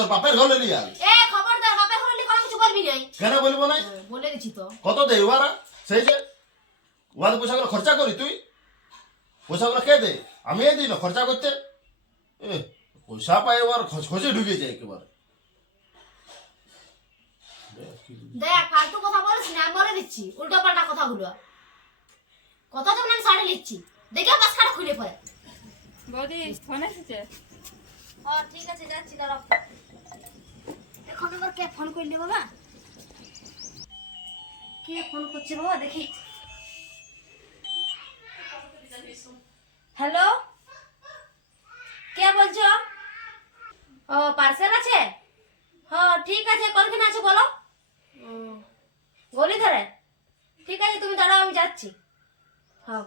তোর বাপের ঘরে নিয়ে আয় এ খবরদার বাপের হলি কোনো কিছু বলবি নাই। কেন বলব না বলে দিছি তো। কত দে ওরা সেই যে ওদের পয়সাগুলো খরচা করি তুই? পয়সাগুলো কে দে? আমি দিই না খরচা করতে। এ পয়সা পাই ওর খোঁজে ঢুকে যায় একেবারে। দেখ ফালতু কথা বলিস না আমি বলে দিচ্ছি উল্টো পাল্টা কথাগুলো কত যখন আমি শাড়ি নিচ্ছি দেখে বাস কাটা খুলে পড়ে। বৌদি ফোন এসেছে? ও ঠিক আছে যাচ্ছি দাঁড়াও। এখন কে ফোন করলি বাবা? কে ফোন করছে বাবা? দেখি। হ্যালো কে বলছো ও পার্সেল আছে হ্যাঁ ঠিক আছে কোনখানে আছে বলো উম, গলি ধরে ঠিক আছে তুমি দাঁড়াও আমি যাচ্ছি হ্যাঁ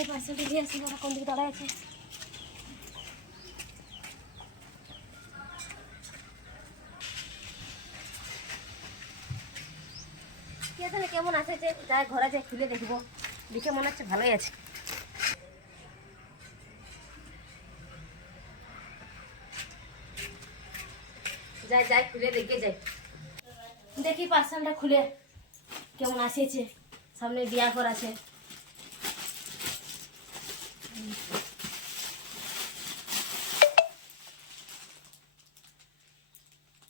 এই পার্সেলটা দিয়ে আসি ওরা কোন দিকে দাঁড়ায় আছে কেমন আছে যে যাই ঘরে যাই খুলে দেখব দেখে মনে হচ্ছে ভালোই আছে যাই যাই খুলে দেখে যাই দেখি পার্সেলটা খুলে কেমন আসেছে সামনে বিয়া করা আছে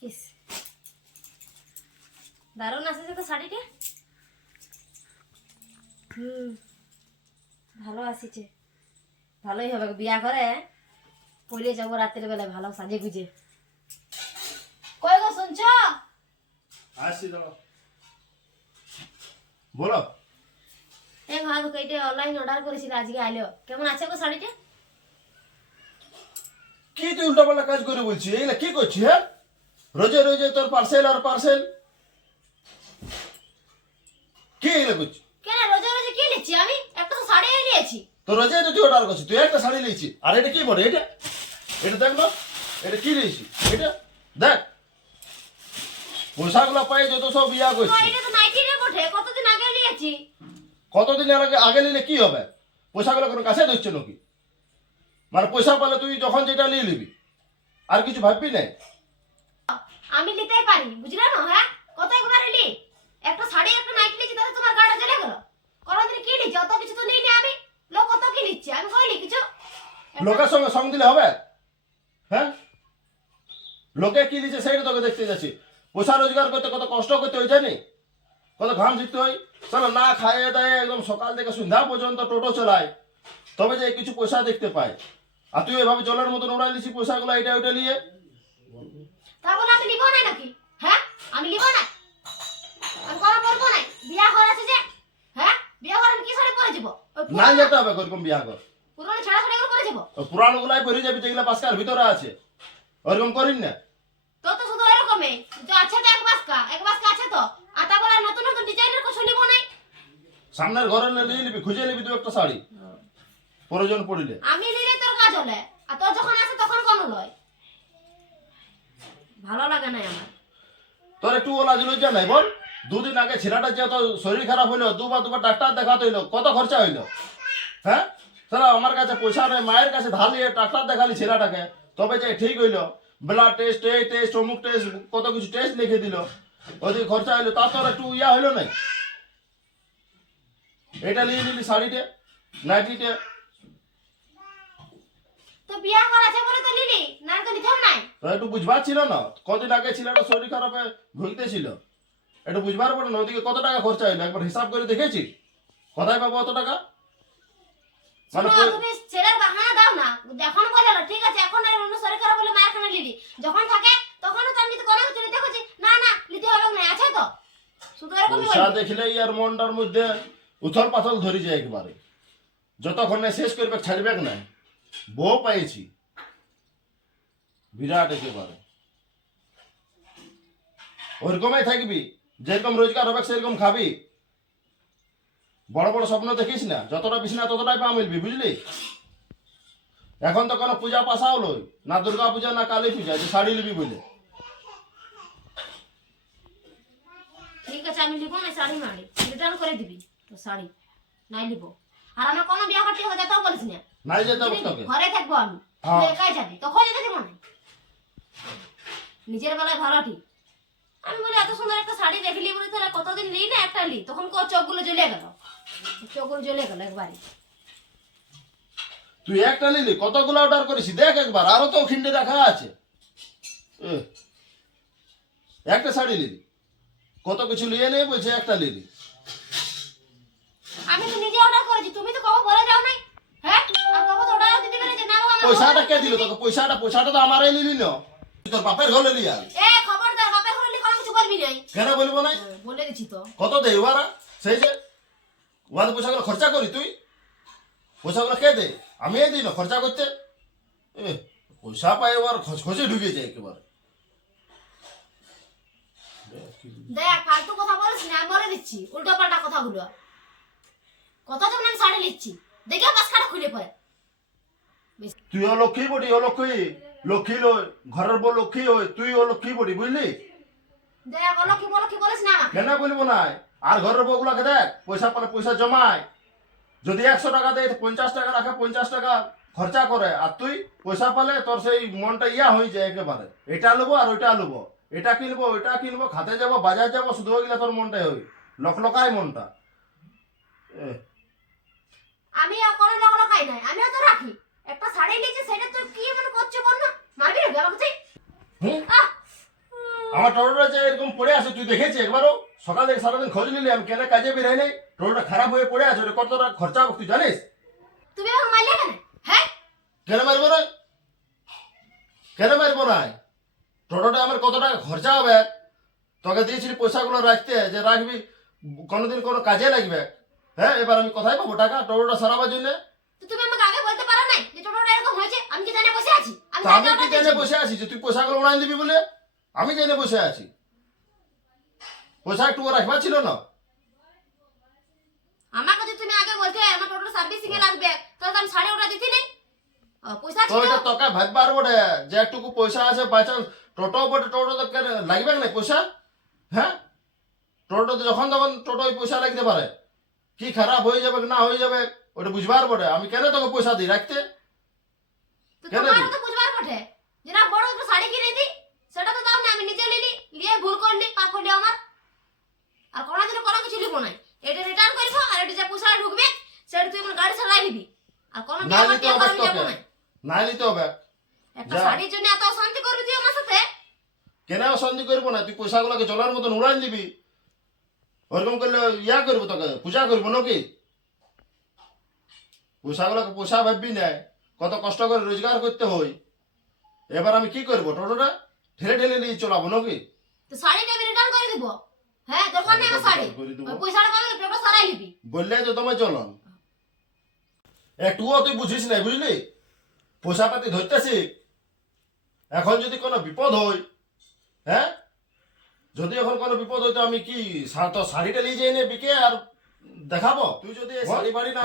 ইস দারুণ আসেছে তো শাড়িটা? হুম ভালো আসিছে। ভালোই হবে বিয়া করে পরে যাব রাতের বেলায় ভালো সাজে গুজে। কই গো শুনছ? আসছি দাঁড়াও বলো। এই ভালো কইটে অনলাইন অর্ডার করেছিল আজকে আইলো। কেমন আছে গো শাড়িটা? কি তুই উল্টা পাল্টা কাজ করে বলছি এইগুলা কি করছিস হ্যাঁ? রোজে রোজে তোর পার্সেল আর পার্সেল কি এগুলো করছিস কেন রোজে রোজে কি নিচ্ছি? আমি একটা তো শাড়ি নিয়েছি। তো রোজে তো তুই অর্ডার করছিস তুই একটা শাড়ি নিয়েছি। আর এটা কি বলে? এটা? এটা দেখ না এটা কি নিয়েছি? এটা? দেখ। পয়সাগুলো পাই যত সব ইয়া করছি। এটা তো নাইটি রে বটে কতদিন আগে নিয়েছি? কতদিন আগে আগে নিলে কি হবে? পয়সাগুলো কোনো কাছে দিচ্ছে নাকি? মানে পয়সা পেলে তুই যখন যেটা নিয়ে নিবি। আর কিছু ভাববি না? আমি নিতেই পারি বুঝলে না? হ্যাঁ? কত একবার এলি একটা শাড়ি একটা নাইটি নিয়েছি তাতে তোমার গাটা জ্বলে গেল। কোনোদিন কি নিচ্ছি? অত কিছু তো নেই নিই আমি। লোক অত কি নিচ্ছে? আমি কইলি কিছু। লোকের সঙ্গে সঙ্গ দিলে হবে? হ্যাঁ? লোকে কি দিচ্ছে সেইটা তোকে দেখতে যাচ্ছি। পয়সা রোজগার করতে কত কষ্ট করতে হয় জানি কত ঘাম ঝিকতে হয়? চলো না খাইয়ে দেয় একদম সকাল থেকে সন্ধ্যা পর্যন্ত টোটো চালায় তবে যে কিছু পয়সা দেখতে পায় আর তুই এভাবে জলের মতন উড়াই দিচ্ছি পয়সাগুলো এটা ওইটা নিয়ে? তা বলে আমি নিব না নাকি? হ্যাঁ? আমি নিব না? আমি কোনো পরবো না বিয়া ঘর আছে যে? হ্যাঁ? বিয়া ঘর আমি কি শাড়ি পরে যাব? না যেতে হবে ওরকম বিয়া কর পুরনো ছেঁড়া শাড়ি পরে যাব? ওই পুরানোগুলাই পরে যাবি যেগুলো পাঁচকার ভিতরে আছে। ওরকম করিস না। তো তো শুধু এরকমই যে আছে তো এক বাসকা। এক বাসকা আছে তো। আর তারপরে আর নতুন নতুন ডিজাইনের কিছু নিব নাই? সামনের ঘরে নিয়ে নিবি খুঁজে নিবি তুই একটা শাড়ি। প্রয়োজন পড়িলে। আমি নিলে তোর কাজ হলে। আর তোর যখন আসে তখন কোনো লয়। ভালো লাগে না আমার। তোর একটু ওলা লজ্জা নাই বল। দুদিন আগে ছেলেটা যেহেতু শরীর খারাপ হইল দুবার দুবার ডাক্তার দেখাতে হইল কত খরচা হইল? হ্যাঁ? তাহলে আমার কাছে পয়সা নেই মায়ের কাছে ধার নিয়ে ডাক্তার দেখালি ছেলেটাকে তবে যে ঠিক হইল ব্লাড টেস্ট এই টেস্ট অমুক টেস্ট কত কিছু টেস্ট লিখে দিল। ওদিকে খরচা হইল তা তোর একটু ইয়া হইল নাই। এটা নিয়ে নিলি শাড়িতে নাইটিতে। তো বিয়া করা আছে বলে তো নিলি না তো নিতাম নাই। তো একটু বুঝবার ছিল না কদিন আগে ছেলেটা শরীর খারাপে ভুগতেছিল একটু বুঝবার পরে না ওদিকে কত টাকা খরচা হইল? একবার হিসাব করে দেখেছি। কোথায় পাবো অত টাকা? মানে তুমি ছেলের বাহানা দাও না। এখন বলে না ঠিক আছে এখন আর অন্য শরীর বলে মায়ের খানা লিডি যখন থাকে তখনও তো আমি তো কোনো কিছু নিতে না না নিতে হবে না আছে তো? শুধু এরকমই পয়সা বলবি দেখলেই আর মনটার মধ্যে উথল পাথল ধরে যায় একবারে। যতক্ষণ না শেষ করবে ছাড়বে না বউ পাইছি বিরাট একেবারে। ওরকমই থাকবি? যেরকম রোজগার হবে সেরকম খাবি। বড় বড় স্বপ্ন দেখিস না যতটা বিছনা ততটাই পা মিলবি বুঝলি? এখন তো কোনো পূজা পাশাও লই না দুর্গা পূজা না কালী পূজা যে শাড়ি নিবি বলে। ঠিক আছে আমি নিব না শাড়ি মারি। রিটার্ন করে দিবি তো শাড়ি। নাই নিব। আর কোনো বিয়া করতে হবে যেতেও বলিস না। নাই যেতে হবে তোকে। ঘরে থাকব আমি। হ্যাঁ। একাই যাবি তখন যেতে দিব না। নিজের বেলায় ভালো ঠিক আমি বলি এত সুন্দর একটা শাড়ি দেখলি বলে তাহলে কতদিন নিই না একটা লি? তখন কো চোখগুলো জ্বলে গেল। চোখগুলো জ্বলে গেল একবারে। তুই একটা নিলি কতগুলো অর্ডার করিস দেখ একবার আরও তো খিন্ডে রাখা আছে। একটা শাড়ি নিলি কত কিছু নিয়ে নেই বলছে একটা নিলি আমি তো নিজে অর্ডার করেছি তুমি তো কবে বলে যাও নাই? হ্যাঁ? আর কবে তো অর্ডার দিতে পেরেছে? না পয়সাটা কে দিল তোকে? পয়সাটা পয়সাটা তো আমারই নিলি না। তোর বাপের ঘরে নিলি আর এ খবরদার বাপের ঘরে লিখে নাই কেন বলব নাই? বলে দিচ্ছি তো। কত দে ওরা সেই যে ওদের পয়সাগুলো খরচা করি তুই। পয়সাগুলো কে দে? আমি দিই না খরচা করতে। পয়সা পাই এবার খসখসে ঢুকে যায় একেবারে। দেখ ফালতু কথা বলিস না বলে দিচ্ছি উল্টো পাল্টা কথাগুলো। কথা যখন আমি শাড়ি নিচ্ছি দেখে পাঁচ কাটা খুলে পড়ে। তুই ও লক্ষ্মী বটি ও লক্ষ্মী। লক্ষ্মী লই ঘরের বউ লক্ষ্মী হই তুই ও লক্ষ্মী বটি বুঝলি? বলো কি বলো কি বলিস না কেন বলব না আর ঘরের বউগুলাকে দেখ পয়সা পালে পয়সা জমায়। যদি একশো টাকা দেয় পঞ্চাশ টাকা রাখে পঞ্চাশ টাকা খরচা করে। আর তুই পয়সা পালে তোর সেই মনটা ইয়া হয়ে যায় একেবারে। এটা নেব আর ওইটা নেব এটা কিনবো ওইটা কিনবো খাতে যাব বাজার যাব শুধু ওইগুলা তোর মনটাই হই লকলকায় মনটা। আমি কোনো লগলো নাই আমিও তো রাখি। একটা শাড়ি নিয়েছি সেটা তুই কি মনে করছ বল না? মারবি আমাকে তুই হুম? আমার টোটোটা যে এরকম পড়ে আছে তুই দেখেছি একবারও? সকাল থেকে সারাদিন খোঁজ নিলি আমি কেন কাজে বেরাই নাই? টোটোটা খারাপ হয়ে পড়ে আছে ওটা কত টাকা খরচা হবে তুই জানিস? তুমি আমাকে মারলে কেন? হ্যাঁ? কেন মারবো না? কেন মারবো না? টোটোটা আমার কত টাকা খরচা হবে? তোকে দিয়েছিলি পয়সাগুলো রাখতে যে রাখবি কোনোদিন কোনো কাজে লাগবে। হ্যাঁ এবার আমি কোথায় পাবো টাকা টোটোটা সারাবার জন্য? তুমি আমাকে আগে বলতে পারো নাই যে টোটোটা এরকম হয়েছে? আমি কি জানে বসে আছি? আমি order বসে আছি যে তুই পয়সাগুলো উড়াই দিবি বলে? আমি জেনে বসে আছি। পয়সা একটু রাখবা ছিল না? আমাকে যদি তুমি আগে বলতে আমার টোটো সার্ভিসিং এ লাগবে। তাহলে আমি শাড়ি ওটা দিতি নেই পয়সা ছিল। এটা তোকে ভাববার বটে। যে একটুকু পয়সা আছে টোটো বটে টোটো তো কেন লাগবে না পয়সা? হ্যাঁ? টোটো তো যখন তখন টোটোয় পয়সা লাগতে পারে। কি খারাপ হয়ে যাবে না হয়ে যাবে ওটা বুঝবার বটে। আমি কেন তোকে পয়সা দিই? রাখতে? তো কেন তো বুঝবার বটে। যে বড় একটা শাড়ি কিনে দি সেটা তো দাও না আমি নিজে নিলি নিয়ে ভুল করলি পাপ করলি আমার। আর কোনো দিন কোনো কিছু লিখব না এটা রিটার্ন করব আর এটা যে পয়সা ঢুকবে সেটা তুই আমার গাড়ি ছাড়াই নিবি। আর কোনো না নিতে হবে তোকে না নিতে হবে। একটা। শাড়ির জন্য এত অশান্তি করবি তুই আমার সাথে? কেন অশান্তি করব না? তুই পয়সাগুলোকে জলের মতন উড়াই দিবি ওরকম করলে ইয়া করব তোকে পূজা করব নাকি? পয়সাগুলোকে পয়সা ভাববি না। কত কষ্ট করে রোজগার করতে হয়। এবার আমি কি করব? টোটোটা? ঠেলে ঠেলে নিয়ে চলাবো নাকি? তো শাড়িটা আমি রিটার্ন করে দিব। হ্যাঁ দরকার নেই আমার শাড়ি। ওই পয়সাটা পাবে টোটো সারাই নিবি। বললে তো তোমার চলন। একটুও তুই বুঝিস না বুঝলি? পয়সা পাতি ধরতেছি। এখন যদি কোনো বিপদ হয় হ্যাঁ? যদি এখন কোনো বিপদ হয় তো আমি কি তো শাড়িটা নিয়ে যাই না বিকে আর দেখাবো? তুই যদি শাড়ি বাড়ি না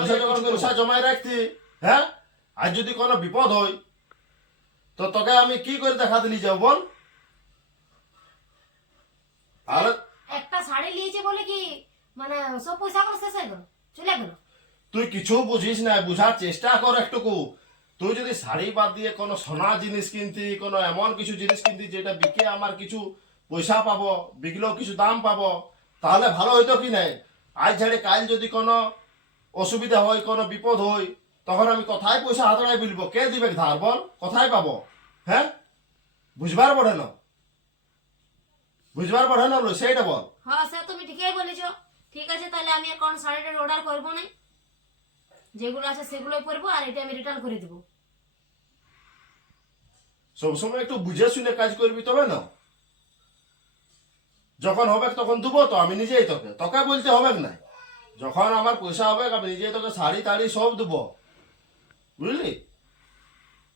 পয়সা জমায় রাখতি হ্যাঁ? আর যদি কোনো বিপদ হয় তো তোকে আমি কি করে দেখাতে নিয়ে যাব বল? আর। একটা শাড়ি নিয়েছে বলে কি মানে সব পয়সাগুলো শেষ হয়ে গেল চলে গেল? তুই কিছু বুঝিস না বুঝার চেষ্টা কর একটুকু। তুই যদি শাড়ি বাদ দিয়ে কোনো সোনা জিনিস কিনতি কোনো এমন কিছু জিনিস কিনতি যেটা বিকে আমার কিছু পয়সা পাবো বিকলেও কিছু দাম পাবো তাহলে ভালো হইতো কি নাই আজ ঝাড়ে কাল যদি কোনো অসুবিধা হয় কোনো বিপদ হয় তখন আমি কোথায় পয়সা হাতড়াই বলব। কে দিবে ধার বল? কোথায় পাবো। হ্যাঁ? বুঝবার পড়ে না? বুঝবার পড়ে না সেইটা বল। হ্যাঁ সে তুমি ঠিকই বলেছ। ঠিক আছে তাহলে আমি আর কোন শাড়িটার অর্ডার করব না যেগুলো আছে সেগুলোই পরবো আর এটা আমি রিটার্ন করে দেবো। সবসময় একটু বুঝে শুনে কাজ করবি তবে না। যখন হবে তখন দেবো তো আমি নিজেই তোকে। তোকে বলতে হবে না যখন আমার পয়সা হবে আমি নিজেই তোকে শাড়ি টাড়ি সব দেবো। বুঝলি?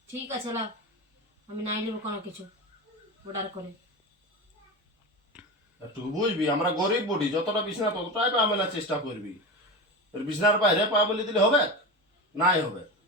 ঠিক আছে লাভ আমি নাই নেব কোনো কিছু। অর্ডার করে। একটু বুঝবি, আমরা গরিব বডি, যতটা বিছনা ততটাই না চেষ্টা করবি। বিছনার বাইরে পা বলে দিলে হবে? নাই হবে।